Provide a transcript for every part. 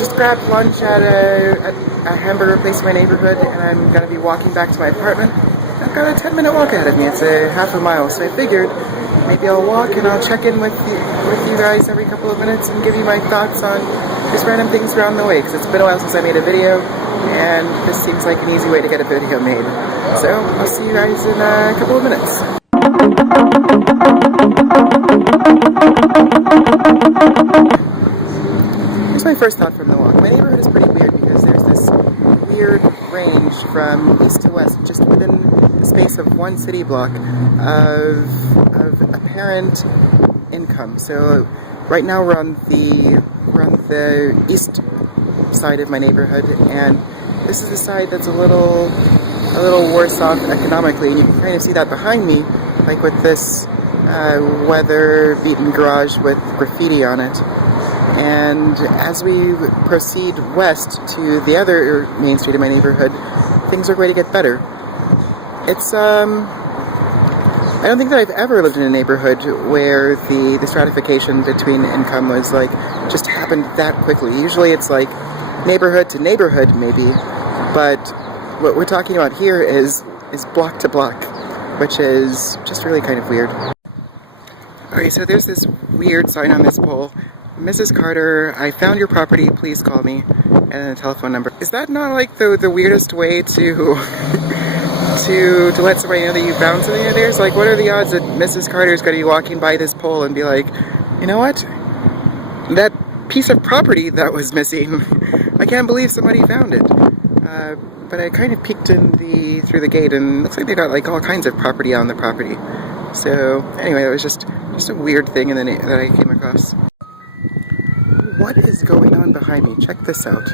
Just grabbed lunch at a hamburger place in my neighborhood, and I'm gonna be walking back to my apartment. I've got a 10-minute walk ahead of me. It's a half a mile, so I figured maybe I'll walk and I'll check in with you guys every couple of minutes and give you my thoughts on just random things around the way, because it's been a while since I made a video, and this seems like an easy way to get a video made. So I'll see you guys in a couple of minutes. Here's my first thought from the walk. My neighborhood is pretty weird because there's this weird range from east to west, just within the space of one city block of apparent income. So right now we're on the east side of my neighborhood, and this is the side that's a little worse off economically, and you can kind of see that behind me, like with this weather-beaten garage with graffiti on it. And as we proceed west to the other main street of my neighborhood, things are going to get better. It's I don't think that I've ever lived in a neighborhood where the stratification between income was like just happened that quickly. Usually it's like neighborhood to neighborhood maybe, but what we're talking about here is block to block, which is just really kind of weird. Okay, so there's this weird sign on this pole. Mrs. Carter, I found your property, please call me, and then a telephone number. Is that not like the weirdest way to to let somebody know that you found something in theirs? Like, what are the odds that Mrs. Carter's going to be walking by this pole and be like, you know what? That piece of property that was missing, I can't believe somebody found it. But I kind of peeked in through the gate, and it looks like they got like all kinds of property on the property. So anyway, it was just a weird thing that I came across. What is going on behind me? Check this out.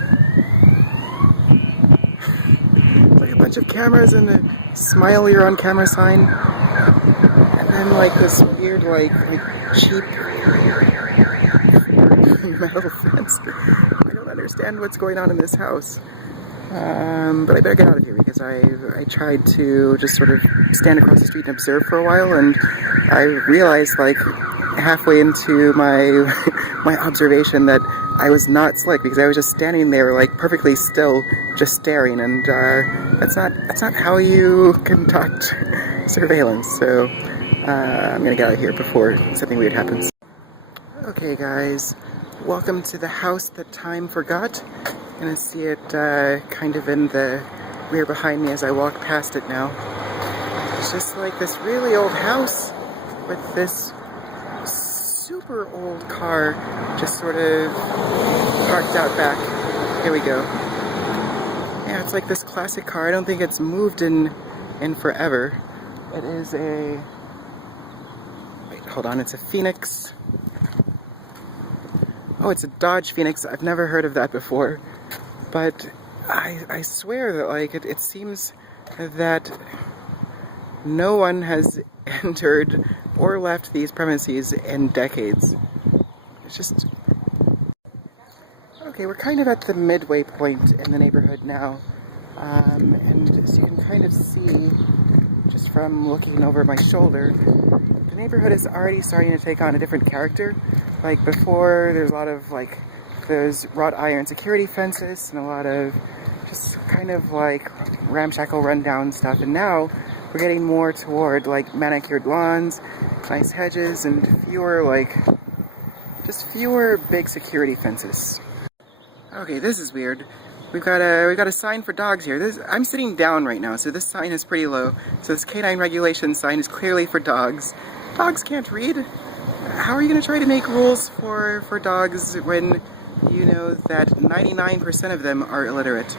It's like a bunch of cameras and a smile you're on camera sign. And then like this weird like cheap metal fence. I don't understand what's going on in this house. But I better get out of here because I tried to just sort of stand across the street and observe for a while, and I realized like halfway into my observation that I was not slick because I was just standing there like perfectly still, just staring, and that's not how you conduct surveillance. So I'm gonna get out of here before something weird happens. Okay, guys, welcome to the house that time forgot. I'm gonna see it kind of in the rear behind me as I walk past it now. It's just like this really old house with this super old car just sort of parked out back. Here we go. Yeah, it's like this classic car. I don't think it's moved in forever. It is a... Wait, hold on. It's a Phoenix. Oh, it's a Dodge Phoenix. I've never heard of that before. But I swear that like it seems that no one has entered or left these premises in decades. It's just... Okay, we're kind of at the midway point in the neighborhood now. And as you can kind of see, just from looking over my shoulder, the neighborhood is already starting to take on a different character. Like before, there's a lot of like those wrought iron security fences and a lot of just kind of like ramshackle rundown stuff, and now we're getting more toward like manicured lawns, nice hedges, and fewer big security fences. Okay, this is weird. We've got a sign for dogs here. I'm sitting down right now, so this sign is pretty low. So this canine regulation sign is clearly for dogs. Dogs can't read. How are you going to try to make rules for dogs when you know that 99% of them are illiterate?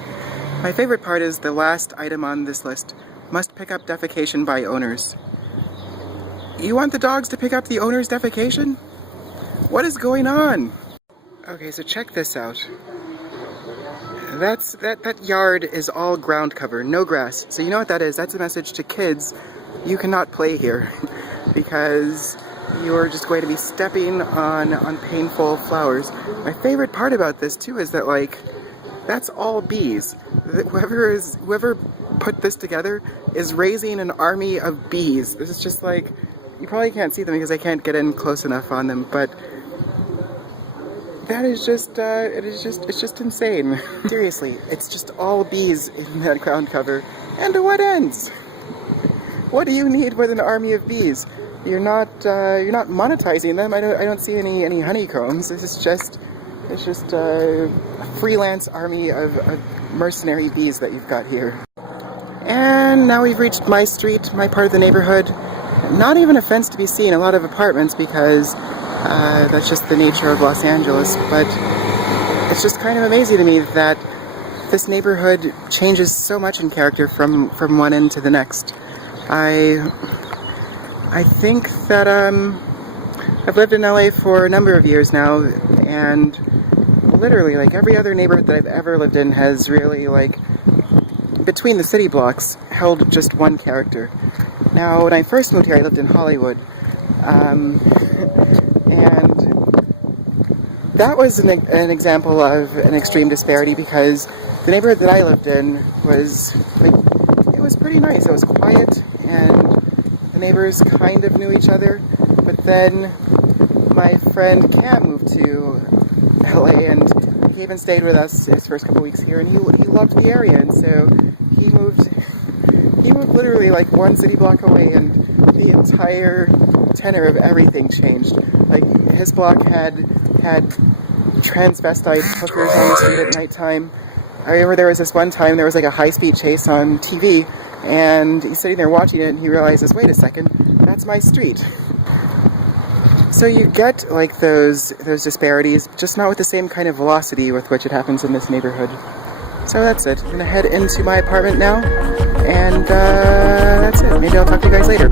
My favorite part is the last item on this list. Must pick up defecation by owners. You want the dogs to pick up the owner's defecation? What is going on? Okay, so check this out. That yard is all ground cover, no grass. So you know what that is? That's a message to kids. You cannot play here because you're just going to be stepping on painful flowers. My favorite part about this too is that like that's all bees. Whoever put this together is raising an army of bees. This is just like, you probably can't see them because I can't get in close enough on them, but That is just, it's just insane. Seriously, it's just all bees in that ground cover. And to what ends? What do you need with an army of bees? You're not monetizing them. I don't see any honeycombs. It's just a freelance army of mercenary bees that you've got here. And now we've reached my street, my part of the neighborhood. Not even a fence to be seen, a lot of apartments because that's just the nature of Los Angeles, but it's just kind of amazing to me that this neighborhood changes so much in character from one end to the next. I think that I've lived in LA for a number of years now, and literally like every other neighborhood that I've ever lived in has really, like, between the city blocks, held just one character. Now, when I first moved here, I lived in Hollywood, and that was an example of an extreme disparity because the neighborhood that I lived in was, like, it was pretty nice. It was quiet, and the neighbors kind of knew each other, but then my friend Cam moved to LA, and he even stayed with us his first couple weeks here, and he loved the area, and so he moved literally like one city block away, and the entire tenor of everything changed. Like, his block had transvestite hookers on the street at nighttime. I remember there was this one time there was like a high-speed chase on TV, and he's sitting there watching it, and he realizes, wait a second, that's my street. So you get like those disparities, just not with the same kind of velocity with which it happens in this neighborhood. So that's it. I'm gonna head into my apartment now, and that's it. Maybe I'll talk to you guys later.